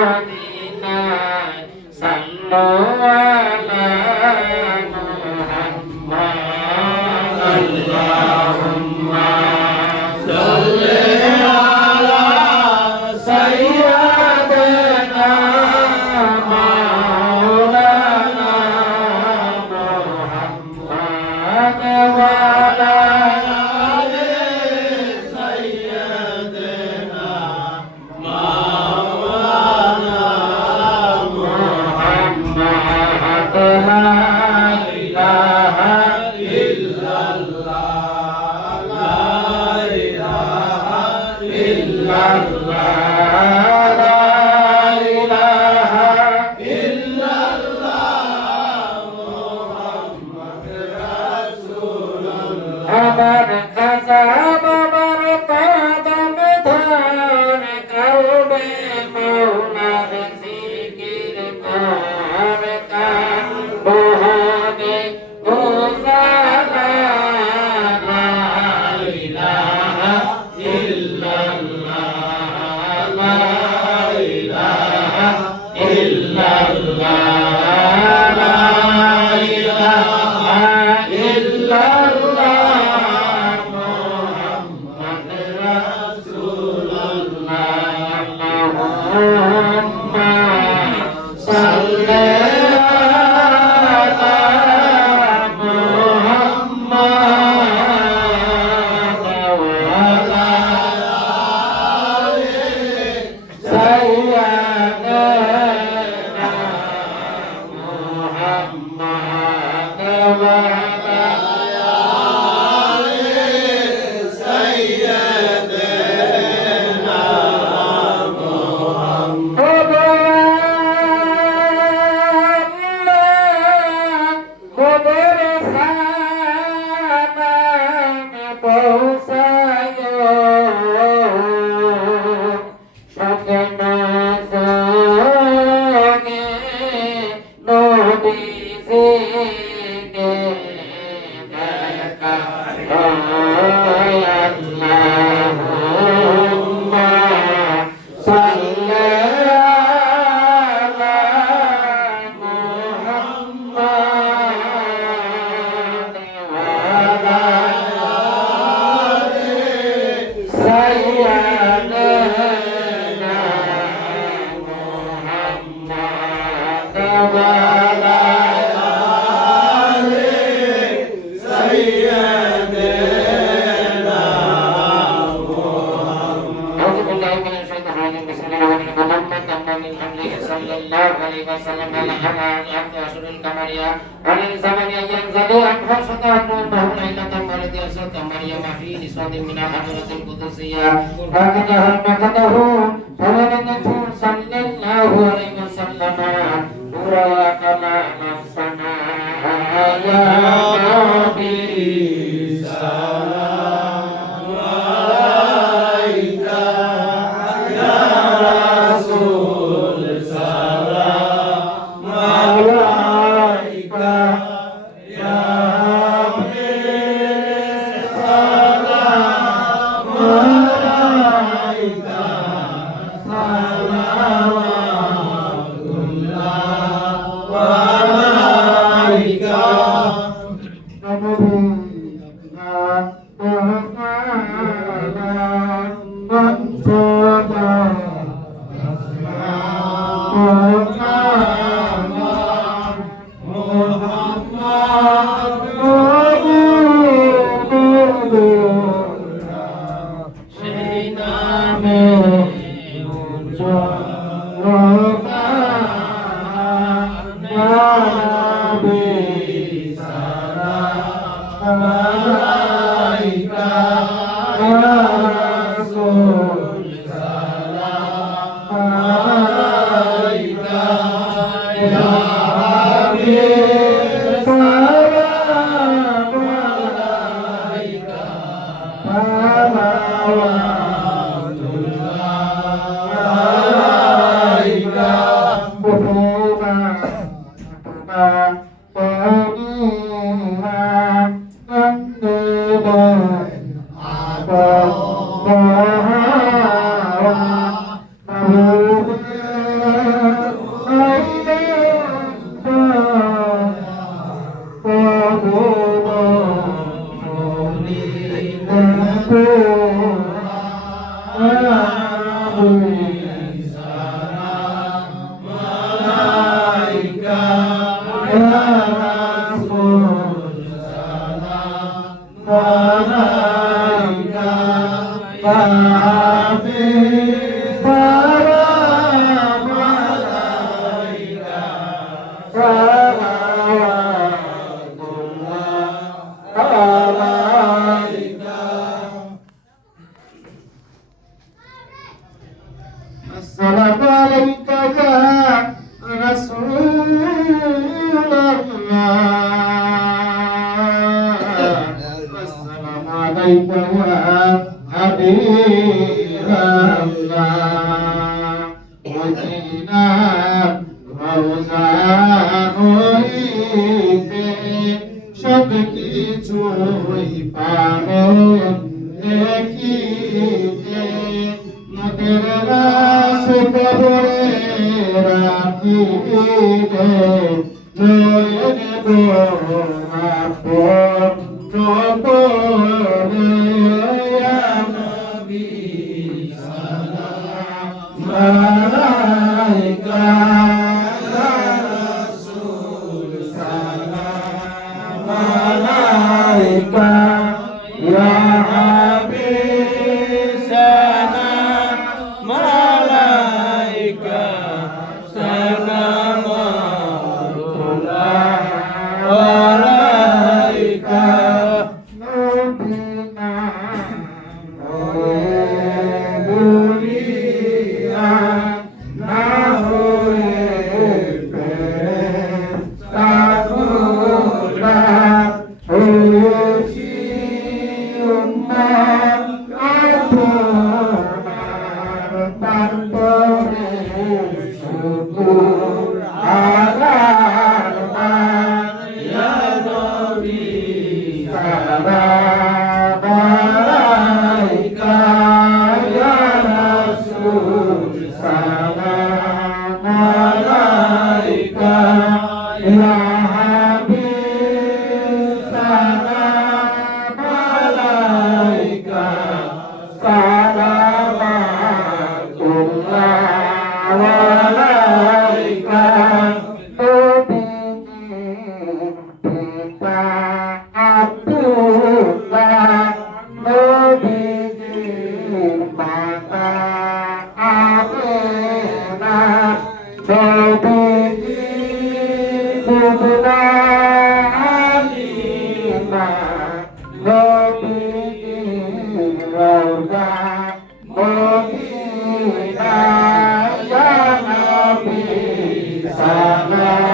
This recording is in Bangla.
মদিনায় সাল্লু আলা মুহাম্মাদ আল্লাহুম্মা সাল্লি আলা সাইয়্যিদিনা মাওলানা মুহাম্মাদ ওয়া আলা আলি সাইয়্যিদিনা মাওলানা মুহাম্মাদ লা ইলাহা ইল্লাল্লাহ লা ইলাহা ইল্লাল্লাহ লা ইলাহা ইল্লাল্লাহ মুহাম্মাদুর রাসূলুল্লাহ আমার খাজা বাবার কদম ধর করবে মওলার জিকির কর কান বহবে গোসালা লা ইলাহা ইল্লাল্লাহ লা ইলাহা ইল্লাল্লাহ লা ইলাহা ইল্লাল্লাহ মুহাম্মাদুর রাসূলুল্লাহ আল্লাহুম্মা সাল্লি আলা মুহাম্মাদ ওয়া আলা আলি সাইয়্যিদিনা মুহাম্মাদ ওয়া আলা আলি সাইয়্যিদিনা মুহাম্মাদ মোদের সালামে পৌঁছায় স্বপ্ন সঙ্গে নবীজিকে দেখা হয় আল্লাহুম্মা সাল্লি আলা মুহাম্মাদ ওয়া আলা আলি সাইয়্যিদিনা মুহাম্মাদ ওয়া আলা আলি সাইয়্যিদিনা أعوذ بالله من الشيطان الرجيم بسم الله الرحمن الرحيم محمد من حمله صلى الله عليه وسلم على حمام عبد أشهر القمرية على الزمن ينزل عنها شطرة أنه ليلة ولد أسرة مريم في نسوة من الحضرة القدسية هكذا هرمته فولدته صلى الله عليه وسلم نورا كما نفسنا يا نبي سلام عليك يا رسول سلام عليك يا حبيب سلام عليك صلوات الله وعليك Alaika আলাইকা ইয়া রাসূলাল্লাহ আসসালামু আলাইকা ইয়া হাবিবাল্লাহ মদিনা রওজা হইতে সব কিছুই পাবেন দেখিতে মোদের লাশ কবরে রাখিবে লয়ে নেব আপন কবরে ইয়া নবী সালাম আলাইকা ইয়া রাসূল সালাম আলাইকা ইয়া হাবিব সালাম আলাইকা সালাম আলাইকা নবীনা দুনিয়া না হয়ে ফেরেশতা খোদা হয়েছি উম্মত আপনার তারপরে শুকুর আদার ইয়া নবী সালাম আলাইকা ইয়া রাসূল সালাম আলাইকা ইয়া হাবিব সালাম আলাইকা সালামাতুল্লাহ আলাইকা নবীজির পিতা আব্দুল্লাহ নবীজির মাতা আমিনা নবীজির বুবনা হালিমা নবীজির রওজা মদিনা ইয়া নবী সালাম